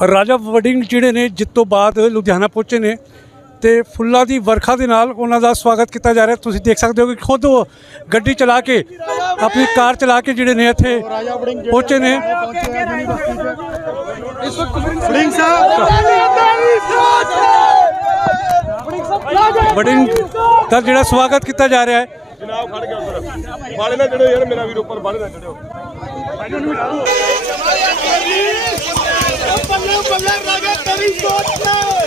ਰਾਜਾ ਵੜਿੰਗ ਜਿਹੜੇ ਨੇ ਜਿੱਤ ਤੋਂ ਬਾਅਦ ਲੁਧਿਆਣਾ ਪਹੁੰਚੇ ਨੇ ਤੇ ਫੁੱਲਾਂ ਦੀ ਵਰਖਾ ਦੇ ਨਾਲ ਉਹਨਾਂ ਦਾ ਸਵਾਗਤ ਕੀਤਾ ਜਾ ਰਿਹਾ। ਤੁਸੀਂ ਦੇਖ ਸਕਦੇ ਹੋ ਕਿ ਖੁਦ ਉਹ ਗੱਡੀ ਚਲਾ ਕੇ ਆਪਣੀ ਕਾਰ ਚਲਾ ਕੇ ਜਿਹੜੇ ਨੇ ਇੱਥੇ ਪਹੁੰਚੇ ਨੇ। ਵੜਿੰਗ ਸਾਹਿਬ। ਵੜਿੰਗ ਦਾ ਜਿਹੜਾ ਸਵਾਗਤ ਕੀਤਾ ਜਾ ਰਿਹਾ ਹੈ। ਜਨਾਬ ਖੜ ਗਿਆ ਉਧਰ। ਬਾਲੇ ਨਾ ਚੜਿਓ ਯਾਰ ਮੇਰਾ ਵੀਰ ਉੱਪਰ ਬਾਲੇ ਨਾ ਚੜਿਓ ਬੱਲੇ ਬੱਲੇ ਰਾਜਾ ਤੇਰੀ ਸੋਚ ਰਾਜੇ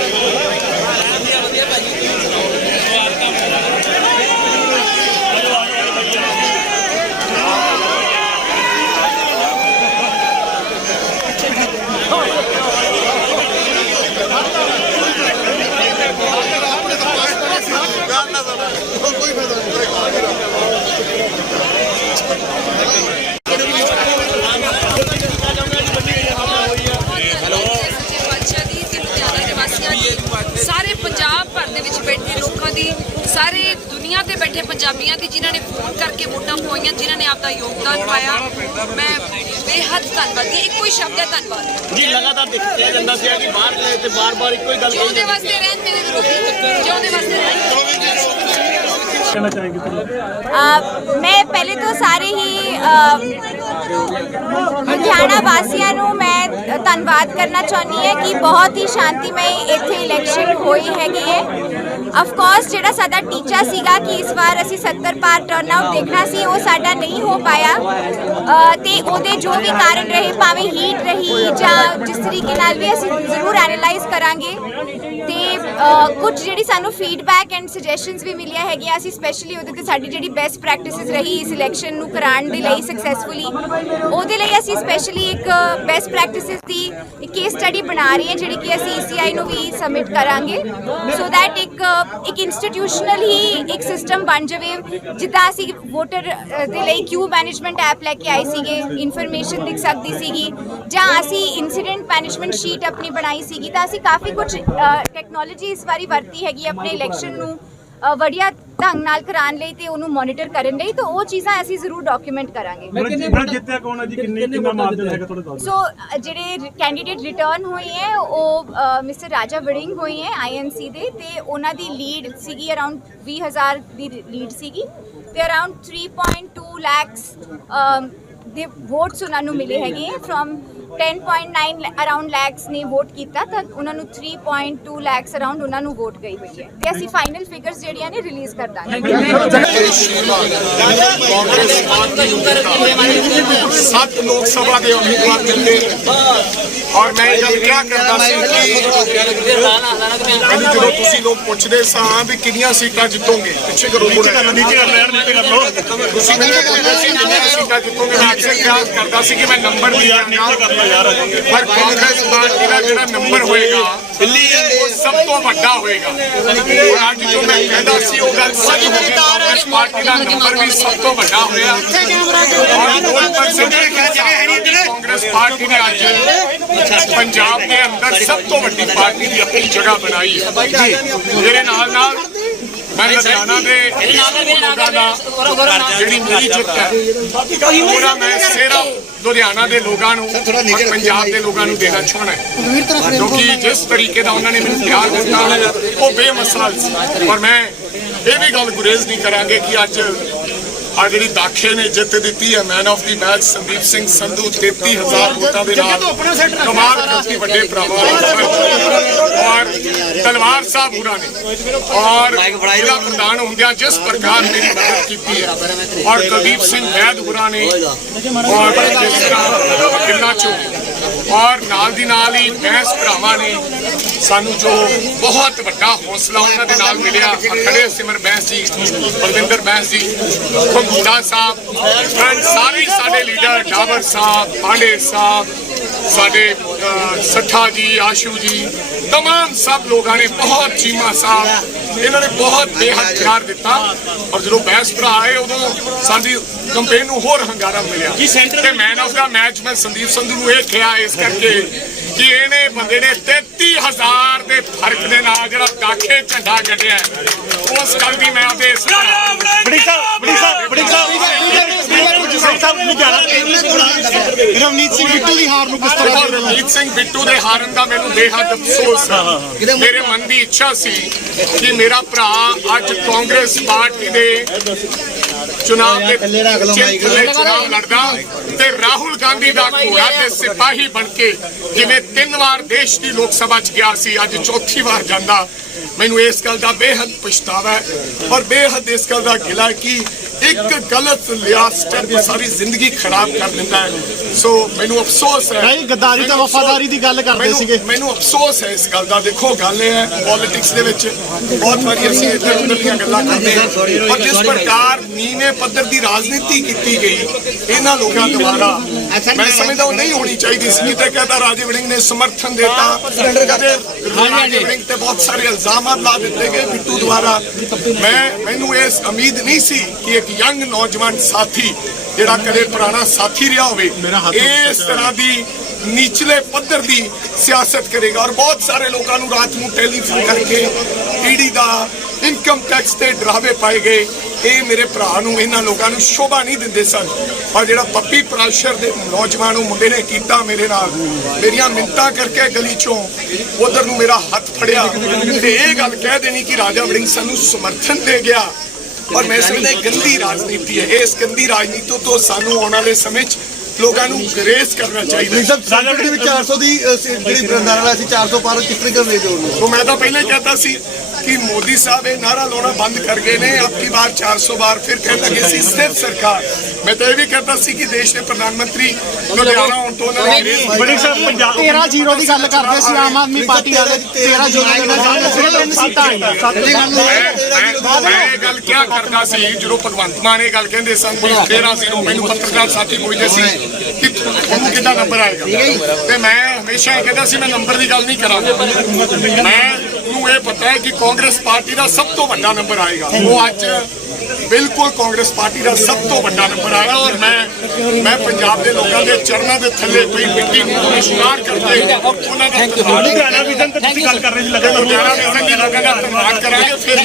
Maravilha, minha barriga. ਦੀ ਸਾਰੇ ਦੁਨੀਆ ਤੇ ਬੈਠੇ ਪੰਜਾਬੀਆਂ ਦੀ ਜਿਨ੍ਹਾਂ ਨੇ ਫੋਨ ਕਰਕੇ ਵੋਟਾਂ ਪਵਾਈਆਂ ਜਿਨ੍ਹਾਂ ਨੇ ਆਪਦਾ ਯੋਗਦਾਨ ਪਾਇਆ। ਮੈਂ ਬੇਹੱਦ ਧੰਨਵਾਦੀ ਇੱਕੋ ਹੀ ਸ਼ਬਦ ਹੈ ਧੰਨਵਾਦ। ਜੀ ਲਗਾਤਾਰ ਦੇਖਿਆ ਜਾਂਦਾ ਸੀ ਕਿ ਬਾਹਰ ਲੈ ਤੇ ਬਾਰ-ਬਾਰ ਇੱਕੋ ਹੀ ਗੱਲ ਕਹੀ ਜਿਉਂਦੇ ਵਾਸਤੇ ਰਹਿਣ ਮੇਰੇ ਵਿਰੋਧੀ ਜਿਉਂਦੇ ਵਾਸਤੇ ਰਹਿਣ ਮੈਂ ਪਹਿਲੇ ਤੋਂ ਸਾਰੇ ਹੀ ਲੁਧਿਆਣਾ ਵਾਸੀਆਂ ਨੂੰ ਮੈਂ ਧੰਨਵਾਦ ਕਰਨਾ ਚਾਹੁੰਦੀ ਹਾਂ ਕਿ ਬਹੁਤ ਹੀ ਸ਼ਾਂਤੀਮਈ ਇੱਥੇ ਇਲੈਕਸ਼ਨ ਹੋਈ ਹੈਗੀ ਹੈ। ਆਫ ਕੋਰਸ ਜਿਹੜਾ ਸਾਡਾ ਟੀਚਾ ਸੀਗਾ ਕਿ ਇਸ ਵਾਰ ਅਸੀਂ 70 ਪਾਰ ਟਰਨਆਊਟ ਦੇਖਣਾ ਸੀ ਉਹ ਸਾਡਾ ਨਹੀਂ ਹੋ ਪਾਇਆ। ਅ, ਤੇ ਉਹਦੇ ਜੋ ਵੀ ਕਾਰਨ ਰਹੇ ਭਾਵੇਂ ਹੀਟ ਰਹੀ ਜਾਂ ਜਿਸ ਤਰੀਕੇ ਨਾਲ ਵੀ ਅਸੀਂ ਜ਼ਰੂਰ ਐਨਾਲਾਈਜ਼ ਕਰਾਂਗੇ। ਕੁਝ ਜਿਹੜੀ ਸਾਨੂੰ ਫੀਡਬੈਕ ਐਂਡ ਸੁਜੈਸ਼ਨਸ ਵੀ ਮਿਲੀਆਂ ਹੈਗੀਆਂ, ਅਸੀਂ ਸਪੈਸ਼ਲੀ ਉਹਦੇ ਤੇ ਸਾਡੀ ਜਿਹੜੀ ਬੈਸਟ ਪ੍ਰੈਕਟਿਸਿਸ ਰਹੀ ਇਸ ਇਲੈਕਸ਼ਨ ਨੂੰ ਕਰਾਉਣ ਦੇ ਲਈ ਸਕਸੈਸਫੁਲੀ ਉਹਦੇ ਲਈ ਅਸੀਂ ਸਪੈਸ਼ਲੀ ਇੱਕ ਬੈਸਟ ਪ੍ਰੈਕਟਿਸਿਸ ਦੀ ਕੇਸ ਸਟੱਡੀ ਬਣਾ ਰਹੇ ਹਾਂ, ਜਿਹੜੀ ਕਿ ਅਸੀਂ ECI ਨੂੰ ਵੀ ਸਬਮਿਟ ਕਰਾਂਗੇ। ਸੋ ਦੈਟ ਇੱਕ ਇੱਕ ਇੰਸਟੀਟਿਊਸ਼ਨਲ ਹੀ ਇੱਕ ਸਿਸਟਮ ਬਣ ਜਾਵੇ, ਜਿੱਦਾਂ ਅਸੀਂ ਵੋਟਰ ਦੇ ਲਈ ਕਿਊ ਮੈਨੇਜਮੈਂਟ ਐਪ ਲੈ ਕੇ ਆਏ ਸੀਗੇ ਇਨਫੋਰਮੇਸ਼ਨ ਦਿਖ ਸਕਦੀ ਸੀਗੀ, ਜਾਂ ਅਸੀਂ ਇਨਸੀਡੈਂਟ ਮੈਨੇਜਮੈਂਟ ਸ਼ੀਟ ਆਪਣੀ ਬਣਾਈ ਸੀਗੀ, ਤਾਂ ਅਸੀਂ ਕਾਫੀ ਕੁਝ ਟੈਕਨੋਲੋਜੀ ਇਸ ਵਾਰੀ ਵਰਤੀ ਹੈਗੀ ਆਪਣੇ ਇਲੈਕਸ਼ਨ ਨੂੰ ਵਧੀਆ ਢੰਗ ਨਾਲ ਕਰਾਉਣ ਲਈ ਤੇ ਉਹਨੂੰ ਮੋਨੀਟਰ ਕਰਨ ਲਈ ਤਾਂ ਉਹ ਚੀਜ਼ਾਂ ਅਸੀਂ ਜ਼ਰੂਰ ਡਾਕੂਮੈਂਟ ਕਰਾਂਗੇ। ਬੜਾ ਜਿੱਤਿਆ ਕੌਣ ਹੈ ਜੀ? ਕਿੰਨੇ ਕਿੰਨਾ ਮਾਰਜਨ ਹੈਗਾ ਤੁਹਾਡੇ ਕੋਲ ਸੋ ਜਿਹੜੇ ਕੈਂਡੀਡੇਟ ਰਿਟਰਨ ਹੋਏ ਹੈ ਉਹ ਮਿਸਟਰ ਰਾਜਾ ਵੜਿੰਗ ਹੋਏ ਹੈ ਆਈਐਨਸੀ ਦੇ ਤੇ ਉਹਨਾਂ ਦੀ ਲੀਡ ਸੀਗੀ ਅਰਾਊਂਡ 20000 ਦੀ ਲੀਡ ਸੀਗੀ ਤੇ ਅਰਾਊਂਡ 3.2 ਲੈਕਸ ਦੇ ਵੋਟਸ ਉਹਨਾਂ ਨੂੰ ਮਿਲੇ ਹੈਗੇ ਫਰਮ 10.9 ਅਰਾਊਂਡ ਲੈਕਸ ਨੇ ਵੋਟ ਕੀਤਾ ਤਾਂ ਉਹਨਾਂ ਨੂੰ 3.2 ਲੈਕਸ ਅਰਾਊਂਡ ਉਹਨਾਂ ਨੂੰ ਵੋਟ ਗਈ ਹੋਈ ਹੈ। ਤੇ ਅਸੀਂ ਫਾਈਨਲ ਫਿਗਰਸ ਜਿਹੜੀਆਂ ਨੇ ਰਿਲੀਜ਼ ਕਰ ਦਾਂਗੇ। ਕਾਂਗਰਸ ਪਾਰਟੀ ਨੂੰ ਸੱਤ ਲੋਕ ਸਭਾ ਦੇ ਉਮੀਦਵਾਰ ਦਿੱਤੇ ਔਰ ਮੈਂ ਇਹ ਗੱਲ ਕਿਹਾ ਕਰਦਾ ਸੀ ਕਿ ਜਦੋਂ ਤੁਸੀਂ ਲੋਕ ਪੁੱਛਦੇ ਸਾਂ ਵੀ ਕਿੰਨੀਆਂ ਸੀਟਾਂ ਜਿੱਤੋਗੇ ਪਿੱਛੇ ਕਰੋ ਨੀਚੇ ਕਰ ਨੀਚੇ ਕਰ ਲੈਣ ਨੀਚੇ ਕਰ ਲਓ। ਤੁਸੀਂ ਮੈਨੂੰ ਪੁੱਛਦੇ ਸੀ ਕਿੰਨੀਆਂ ਸੀਟਾਂ ਜਿੱਤੋਗੇ? ਮੈਂ ਅਕਸਰ ਕਿਹਾ ਕਰਦਾ ਸੀ ਕਿ ਮੈਂ ਨੰਬਰ ਵੀ ਨੀਚੇ ਕਰ ਲਓ ਯਾਰ ਪਰ ਕਾਂਗਰਸ ਪਾਰਟੀ ਦਾ ਜਿਹੜਾ ਨੰਬਰ ਹੋਏਗਾ ਉਹ ਸਭ ਤੋਂ ਵੱਡਾ ਹੋਏਗਾ। ਔਰ ਅੱਜ ਜੋ ਮੈਂ ਕਹਿੰਦਾ ਸੀ, ਉਹ ਗੱਲ ਸੱਚ ਹੋ। ਗਈ ਕਾਂਗਰਸ ਪਾਰਟੀ ਦਾ ਨੰਬਰ ਵੀ ਸਭ ਤੋਂ ਵੱਡਾ ਹੋਇਆ। ਔਰ ਦੋ ਪਰਸੈਂਟ ਕਾਂਗਰਸ ਪਾਰਟੀ ਨੇ ਅੱਜ ਪੰਜਾਬ ਦੇ ਅੰਦਰ ਸਭ ਤੋਂ ਵੱਡੀ ਪਾਰਟੀ ਦੀ ਆਪਣੀ ਜਗ੍ਹਾ ਬਣਾਈ ਹੈ। ਮੇਰੇ ਨਾਲ ਨਾਲ ਮੈਂ ਲੁਧਿਆਣਾ ਦੇ ਲੋਕਾਂ ਦਾ ਜਿਹੜੀ ਮੇਰੀ ਜਿੱਤ ਹੈ। ਪੂਰਾ ਮੈਂ ਸਿਰਫ ਲੁਧਿਆਣਾ ਦੇ ਲੋਕਾਂ ਨੂੰ ਔਰ ਪੰਜਾਬ ਦੇ ਲੋਕਾਂ ਨੂੰ ਦੇਣਾ ਚਾਹਣਾ ਹੈ। ਕਿਉਂਕਿ ਜਿਸ ਤਰੀਕੇ ਦਾ ਉਹਨਾਂ ਨੇ ਮੈਨੂੰ ਪਿਆਰ ਦਿੱਤਾ ਉਹ ਬੇਮਿਸਾਲ ਸੀ। ਔਰ ਮੈਂ ਇਹ ਵੀ ਗੱਲ ਗੁਰੇਜ਼ ਨਹੀਂ ਕਰਾਂਗੇ ਕਿ ਅੱਜ ਆ ਜਿਹੜੀ ਦਾਖੇ ਨੇ ਜਿੱਤ ਦਿੱਤੀ ਹੈ man of the match Sandeep Singh Sandhu 33000 ਵੋਟਾਂ ਦੇ ਨਾਲ। ਕਮਾਲ ਕੀਤੀ ਵੱਡੇ ਭਰਾਵਾਂ ਔਰ ਤਲਵਾਰ ਸਾਹਿਬ ਹੁਰਾਂ ਨੇ। ਔਰ ਜ਼ਿਲ੍ਹਾ ਪ੍ਰਧਾਨ ਹੁੰਦਿਆਂ ਜਿਸ ਪ੍ਰਕਾਰ ਨੇ ਮਦਦ ਕੀਤੀ ਹੈ, ਔਰ ਕੁਲਦੀਪ ਸਿੰਘ ਵੈਦ ਹੁਰਾਂ ਨੇ। ਔਰ ਕਿੰਨਾ ਚੋਂ ਔਰ ਨਾਲ ਦੀ ਨਾਲ ਹੀ ਬੈਂਸ ਭਰਾਵਾਂ ਨੇ ਸਾਨੂੰ ਜੋ ਬਹੁਤ ਵੱਡਾ ਹੌਸਲਾ ਉਹਨਾਂ ਦੇ ਨਾਲ ਮਿਲਿਆ ਆਹ ਖੜੇ ਸਿਮਰ ਬੈਂਸ ਜੀ ਬਲਵਿੰਦਰ ਬੈਂਸ ਜੀ ਖੰਗੂੜਾ ਸਾਹਿਬ ਐਂਡ ਸਾਰੇ ਹੀ ਸਾਡੇ ਲੀਡਰ ਡਾਵਰ ਸਾਹਿਬ ਪਾਂਡੇ ਸਾਹਿਬ ਸਾਡੇ ਅਹ, ਸੱਠਾ ਜੀ ਆਸ਼ੂ ਜੀ तमाम ਸਭ ਲੋਕਾਂ ਨੇ ਬਹੁਤ ਚੀਮਾ ਸਾਹਿਬ ਇਹਨਾਂ ਨੇ ਬਹੁਤ ਬੇਹੱਦ ਪਿਆਰ ਦਿੱਤਾ ਔਰ ਜਦੋਂ ਬੈਂਸ ਭਰਾ ਆਏ ਉਦੋਂ ਸਾਡੀ ਕੰਪੇਨ ਨੂੰ ਹੋਰ ਹੰਗਾਰਾ ਮਿਲਿਆ। ਤੇ ਮੈਨ ਆਫ ਦਾ ਮੈਚ ਮੈਂ ਸੰਦੀਪ ਸੰਧੂ ਨੂੰ ਇਹ ਕਿਹਾ ਇਸ ਕਰਕੇ ਕਿ ਇਹਨੇ ਬੰਦੇ ਨੇ 33000 ਦੇ ਫ਼ਰਕ ਦੇ ਨਾਲ ਜਿਹੜਾ ਦਾਖੇ ਝੰਡਾ ਹੈ, ਉਸ ਗੱਲ ਦੀ ਮੈਂ ਆਪਦੇ ਇਸ ਬੜੀ ਸਾਹਿਬ ਬੜੀ ਸਾਹਿਬ ਬੜੀ ਰਵਨੀਤ ਸਿੰਘ ਬਿੱਟੂ ਦੀ ਹਾਰ ਨੂੰ ਕਿਸ ਤਰ੍ਹਾਂ ਔਰ ਰਣਜੀਤ ਸਿੰਘ ਬਿੱਟੂ ਦੇ ਹਾਰਨ ਦਾ ਮੈਨੂੰ ਬੇਹੱਦ ਅਫਸੋਸ ਹੈ। ਮੇਰੇ ਮਨ ਦੀ ਇੱਛਾ ਸੀ ਕਿ ਮੇਰਾ ਭਰਾ ਅੱਜ ਕਾਂਗਰਸ ਪਾਰਟੀ ਦੇ ਚੁਣਾਵ ਦੇ ਚੁਣਾਵ ਲੜਦਾ ਤੇ ਰਾਹੁਲ ਗਾਂਧੀ ਦਾ ਘੋੜਾ ਤੇ ਸਿਪਾਹੀ ਬਣ ਕੇ ਜਿਵੇਂ ਤਿੰਨ ਵਾਰ ਦੇਸ਼ ਦੀ ਲੋਕ ਸਭਾ ਚ ਗਿਆ ਸੀ ਅੱਜ ਚੌਥੀ ਵਾਰ ਜਾਂਦਾ। ਮੈਨੂੰ ਇਸ ਗੱਲ ਦਾ ਬੇਹੱਦ ਪਛਤਾਵਾ ਹੈ ਔਰ ਬੇਹੱਦ ਇਸ ਗੱਲ ਦਾ ਗਿਲਾ ਹੈ ਕਿ ਇੱਕ ਗਲਤ ਲਿਆ ਸਟੈਪ ਸਾਰੀ ਜ਼ਿੰਦਗੀ ਖਰਾਬ ਕਰ ਦਿੰਦਾ ਹੈ। ਸੋ ਮੈਨੂੰ ਅਫਸੋਸ ਹੈ। ਨਹੀਂ ਗੱਦਾਰੀ ਤੇ ਵਫਾਦਾਰੀ ਦੀ ਗੱਲ ਕਰਦੇ ਸੀਗੇ। ਮੈਨੂੰ ਅਫਸੋਸ ਹੈ ਇਸ ਗੱਲ ਦਾ। ਦੇਖੋ ਗੱਲ ਇਹ ਹੈ ਪੋਲਿਟਿਕਸ ਦੇ ਵਿੱਚ ਬਹੁਤ ਵਾਰੀ ਅਸੀਂ ਇੱਧਰ ਉੱਧਰ ਦੀਆਂ ਗੱਲਾਂ ਕਰਦੇ ਹਾਂ। ਔਰ ਜਿਸ ਪ੍ਰਕਾਰ ਨੀਵੇਂ ਪੱਧਰ ਦੀ ਰਾਜਨੀਤੀ ਕੀਤੀ ਗਈ ਇਹਨਾਂ ਲੋਕਾਂ ਦੁਆਰਾ ਮੈਂ ਸਮਝਦਾ ਉਹ ਨਹੀਂ ਹੋਣੀ ਚਾਹੀਦੀ ਸੀ ਤੇ ਕਹਤਾ ਰਾਜੇ ਵੜਿੰਗ ਨੇ ਸਮਰਥਨ ਦਿੱਤਾ। ਕਦੇ ਰਾਜੇ ਵੜਿੰਗ ਤੇ ਬਹੁਤ ਸਾਰੇ ਇਲਜ਼ਾਮਾਂ ਲਾ ਦਿੱਤੇ ਗਏ ਬਿੱਟੂ ਦੁਆਰਾ। ਮੈਂ ਮੈਨੂੰ ਇਸ ਉਮੀਦ ਨਹੀਂ ਸੀ ਕਿ ਇੱਕ ਯੰਗ ਨੌਜਵਾਨ ਸਾਥੀ ਜਿਹੜਾ ਕਦੇ ਪੁਰਾਣਾ ਸਾਥੀ ਰਿਹਾ ਹੋਵੇ ਇਸ ਤਰ੍ਹਾਂ ਦੀ ਨੀਚਲੇ ਪੱਧਰ ਦੀ ਸਿਆਸਤ ਕਰੇਗਾ। ਔਰ ਬਹੁਤ ਸਾਰੇ ਲੋਕਾਂ ਨੂੰ ਰਾਤ ਨੂੰ ਟੈਲੀਫੋਨ ਕਰਕੇ ਈਡੀ ਦਾ ਇਨਕਮ ਟੈਕਸ ਤੇ ਡਰਾਵੇ ਪਾਏ ਗਏ। ਇਹ ਮੇਰੇ ਭਰਾ ਨੂੰ ਇਹਨਾਂ ਲੋਕਾਂ ਨੂੰ ਸ਼ੋਭਾ ਨਹੀਂ ਦਿੰਦੇ ਸਨ। ਔਰ ਜਿਹੜਾ ਪੱਪੀ ਪ੍ਰਾਸ਼ਰ ਦੇ ਨੌਜਵਾਨ ਉਹ ਮੁੰਡੇ ਨੇ ਕੀਤਾ ਮੇਰੇ ਨਾਲ ਮੇਰੀਆਂ ਮਿੰਤਾ ਕਰਕੇ ਗਲੀ ਚੋਂ ਉਧਰ ਨੂੰ ਮੇਰਾ ਹੱਥ ਫੜਿਆ। ਤੇ ਇਹ ਗੱਲ ਕਹਿ ਦੇਣੀ ਕਿ ਰਾਜਾ ਵੜਿੰਗ ਸਾਨੂੰ ਸਮਰਥਨ ਦੇ ਗਿਆ। ਔਰ ਮੈਂ ਸਮਝਦਾ ਗੰਦੀ ਰਾਜਨੀਤੀ ਹੈ। ਇਸ ਗੰਦੀ ਰਾਜਨੀਤੀ ਤੋਂ ਸਾਨੂੰ ਆਉਣ ਵਾਲੇ ਸਮੇਂ 'ਚ ਲੋਕਾਂ ਨੂੰ ਗ੍ਰੇਸ ਕਰਨਾ ਚਾਹੀਦਾ ਸਰ ਸਾਡੇ ਵਿੱਚ 400 ਦੀ ਜਿਹੜੀ ਬਰੰਦਾਰਾ ਸੀ 400 ਪਾਰ ਕਿਸ ਤਰੀਕੇ ਨਾਲ ਜੋੜਨਾ ਉਹ ਮੈਂ ਤਾਂ ਪਹਿਲਾਂ ਹੀ ਕਹਤਾ ਸੀ ਕਿ ਮੋਦੀ ਸਾਹਿਬ ਇਹ ਨਾਰਾ ਲਾਉਣਾ ਬੰਦ ਕਰ ਗਏ ਨੇ ਅਬਕੀ ਬਾਰ 400 ਬਾਰ ਫਿਰ ਕਹਿਣ ਲੱਗੇ ਸੀ ਸਥਿਰ ਸਰਕਾਰ ਮੈਂ ਤਾਂ ਇਹ ਵੀ ਕਹਿੰਦਾ ਸੀ ਕਿ ਦੇਸ਼ ਦੇ ਪ੍ਰਧਾਨ ਮੰਤਰੀ ਲੁਧਿਆਣਾ ਹੋਣ ਤੋਂ ਉਹਨਾਂ ਨੇ ਬੜੀ ਸਾਹਿਬ ਪੰਜਾਬ 13 ਜ਼ੀਰੋ ਦੀ ਗੱਲ ਕਰਦੇ ਸੀ ਆਮ ਆਦਮੀ ਪਾਰਟੀ ਵਾਲੇ 13 ਜ਼ੀਰੋ ਦੀ ਗੱਲ ਕਰਦੇ ਸੀ ਮੈਂ- ਇਹ ਗੱਲ ਕਰਦਾ ਜਦੋਂ ਭਗਵੰਤ ਮਾਨ ਇਹ ਗੱਲ ਕਹਿੰਦੇ ਸਨ ਵੀ 13 ਜ਼ੀਰੋ ਮੈਨੂੰ ਪੱਤਰਕਾਰ ਸਾਥੀ ਪੁੱਛਦੇ ਸੀ ਕਿ ਤੁਹਾਨੂੰ ਕਿੰਨਾ ਨੰਬਰ ਆਏਗਾ? ਤੇ ਮੈਂ ਹਮੇਸ਼ਾ ਇਹ ਕਹਿੰਦਾ ਸੀ ਮੈਂ ਨੰਬਰ ਦੀ ਗੱਲ ਨਹੀਂ ਕਰਾਂਗਾ। ਮੈਂ ਨੂੰ ਇਹ ਪਤਾ ਹੈ ਕਿ ਕਾਂਗਰਸ ਪਾਰਟੀ ਦਾ ਸਭ ਤੋਂ ਵੱਡਾ ਨੰਬਰ ਆਏਗਾ। ਉਹ ਅੱਜ ਬਿਲਕੁਲ ਕਾਂਗਰਸ ਪਾਰਟੀ ਦਾ ਸਭ ਤੋਂ ਵੱਡਾ ਨੰਬਰ ਆਇਆ ਔਰ ਮੈਂ ਮੈਂ ਪੰਜਾਬ ਦੇ ਲੋਕਾਂ ਦੇ ਚਰਨਾਂ ਦੇ ਥੱਲੇ ਪਈ ਮਿੱਟੀ ਨੂੰ ਨਮਸਕਾਰ ਕਰਦੇ ਉਹਨਾਂ ਦਾ ਧੰਨਵਾਦ ਲੁਧਿਆਣਾ ਵਿਜ਼ਨ ਤੇ ਤੁਸੀਂ ਗੱਲ ਕਰ ਰਹੇ ਸੀ ਲਗਾਤਾਰ ਲੁਧਿਆਣਾ ਦੇ ਲੋਕਾਂ ਦਾ ਧੰਨਵਾਦ ਕਰਾਂਗੇ ਫਿਰ